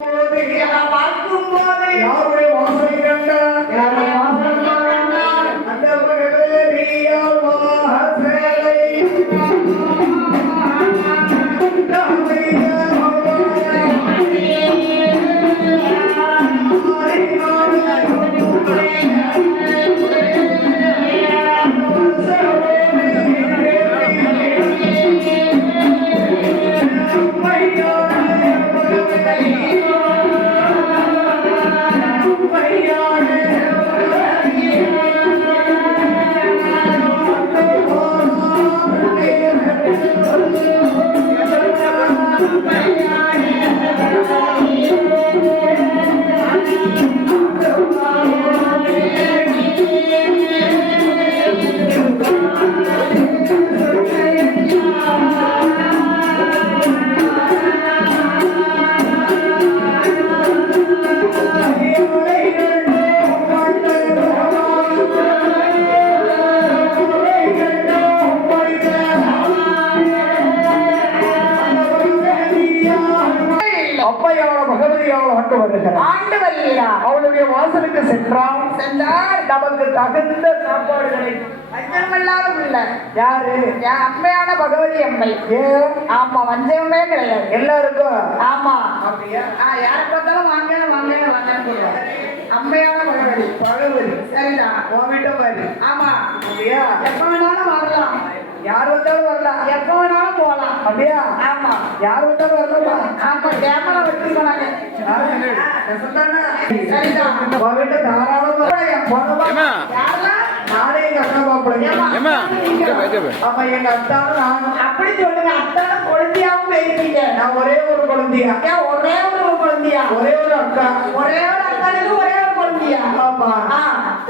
பார்க்கும் போது யாருடைய வாசனை கண்டார் அந்த பகவதியால் வாசலை அவளுடைய வாசலுக்கு சென்றால் நமக்கு தகுந்த சாப்பாடுகளை யாரு அம்மையான பகவதி அம்மை. ஆமா, வஞ்சகமே கிடையாது எல்லாருக்கும். ஆமா, அப்படியா? யாரை பார்த்தாலும் வாங்க வாங்க வாங்கன்னு சொல்லுவாங்க. அம்மையான பகவதி பகவதி. சரிதான், உன் மாதிரி. ஆமா, அப்படியா? எப்ப வேணாலும் வரலாம், யார் வந்தாலும் வரலாம், எப்ப வேணாலும் போகலாம். அப்படியா? ஆமா, யார் வந்தாலும் வரலாம். ஆமா, கேமரா வச்சு போனாங்க. நானே எங்க அக்கா பாப்பா எங்க அத்தானும் நானும் அப்படி சொல்லுங்க. அத்தானும் குழந்தையாவும் பேசுறீங்க. நான் ஒரே ஒரு குழந்தையா? ஒரே ஒரு குழந்தையா? ஒரே ஒரு அக்கா. ஒரே ஒரு அக்கானுக்கு ஒரே ஒரு குழந்தையா? ஆமா.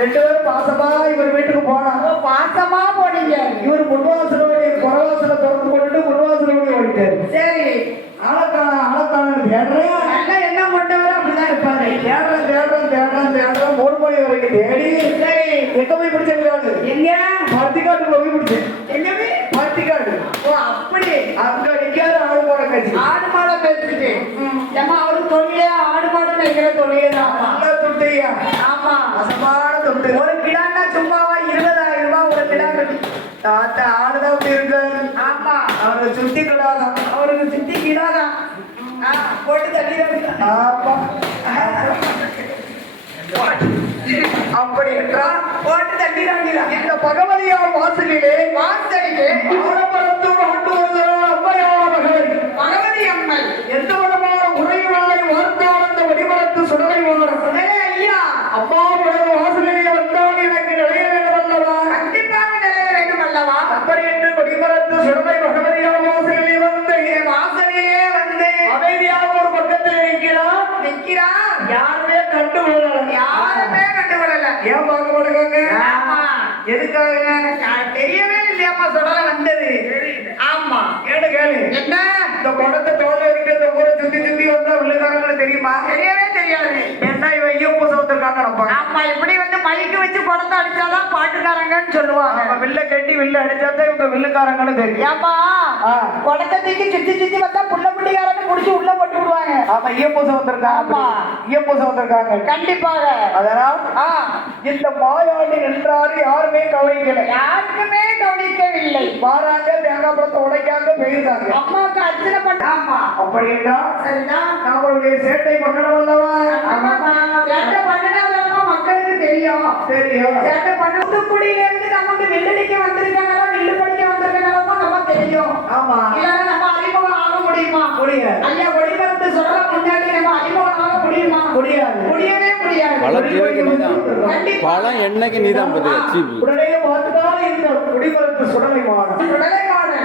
2 பேரும் பாசமா இவர் வீட்டுக்கு போனோம். பாசமா போனீங்க. இவர் முன்வாசலோட புறவாசல திறந்து போட்டுட்டு முன்வாசலோட ஓடிட்டாரு. சரி, ஆளக்கான தேடுறேன். என்ன பண்ணவர அப்படிதான் இருப்பாரு. தேடுறேன் 3 மணி வரைக்கும் தேடி. சரி, எங்க போய் பிடிச்சிருக்காரு? எங்க? பருத்திக்காட்டுக்குள்ள போய் பிடிச்சு. எங்க போய்? பருத்திக்காடு. ஓ, அப்படி அங்க நிக்காரு. ஆடு மாட கட்சி. ஆடு மாட பேசிட்டு ஏமா அவருக்கு தொழிலே ஆடு மாடு நிக்கிற தொழிலே தான். நல்ல துட்டையா? ஆமா, அசமான துட்டு. ஒரு கிடான்னா சும்மாவா 20,000 ரூபாய் ஒரு கிடா கட்டி. தாத்தா ஆடுதான் அப்படி இருக்காரு. ஆமா, அவருக்கு சுத்தி கிடாதான். அவருக்கு சுத்தி கிடாதான். போட்டு தள்ளி. ஆமா, அப்படி என்றால் போட்டு தள்ளி. இந்த பகவதியார் வாசலிலே ஆடம்பரத்தோடு கொண்டு வந்தார் அம்மையான பகவதி. பகவதி அம்மை எந்த விதமான உரையாடலை வார்த்தால் அந்த வடிவரத்து சுடலை வாரம். ஐயா, அம்மாவோட வாசலிலே வந்தால் எனக்கு நிலைய வேண்டும் அல்லவா? கண்டிப்பாக நிலைய வேண்டும் அல்லவா? அப்படி என்று வடிவரத்து சுடலை பகவதியார் வாசலிலே வந்து அமைதியாக ஒரு பக்கத்தில் நிற்கிறார். யாருமே கண்டுகொள்ளல. ஏன் பார்க்க மாட்டேங்க? எதுக்காக தெரியவே இல்லையாமா சுடலை வந்தது. ஆமா, கேளு. என்ன இந்த குடத்தை தோல் வரைக்கும் இந்த ஊரை சுத்தி வந்தா வில்லுக்காரங்களுக்கு தெரியுமா? தெரியவே தெரியாது. என்ன இவன் ஐயப்ப சவுத்திருக்காங்க நினைப்பாங்க. ஆமா, இப்படி வந்து மைக்கு வச்சு குடத்தை அடிச்சாதான் பாட்டுக்காரங்கன்னு சொல்லுவாங்க. நம்ம வில்ல கட்டி வில்ல அடிச்சாதான் இவங்க வில்லுக்காரங்கன்னு தெரியும். ஏமா குடத்தை தூக்கி சுத்தி வந்தா புள்ளிக்காரங்க முடிச்சு உள்ள போட்டு விடுவாங்க. ஆமா, ஐயப்ப சவுத்திருக்காங்க. ஆமா, ஐயப்ப சவுத்திருக்காங்க கண்டிப்பாக. அதனால் இந்த மாயாண்டி நின்றாரு யாருமே கவனிக்கல. யாருக்குமே கவனிக்கவில்லை. மாறாங்க தேங்காய் பழத்தை உடைக்காங்க போயிருந்தாங்க. அம்மாவுக்கு அர்ச்சனை பண்ண. ஆமா, அப்படி என்றால் சரிதான் நம்மளுடைய சேட்டை பண்ணணும் அல்லவா? சேட்டை பண்ணினா மக்களுக்கு தெரியும். சேட்டை பண்ண தூத்துக்குடியிலிருந்து நமக்கு வில்லுடிக்க வந்திருக்காங்களா, வில்லு படிக்க வந்திருக்காங்களா நம்ம தெரியும். ஆமா, இல்ல நம்ம அறிமுகம் ஆக முடியுமா? முடியாது. ஐயா ஒளிபரப்பு சொல்ற முன்னாடி நம்ம அறிமுகம் ஆக முடியுமா? முடியவே முடியாது. பழம் என்னைக்கு நீதான் உடனே பார்த்துதான் இந்த ஒளிபரப்பு சுடலை மாடும்.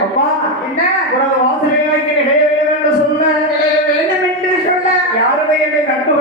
அப்பா, என்ன உனது வாசலைக்கு நிலைய வேண்டும் என்று சொல்ல யாருமே என்னை கண்டு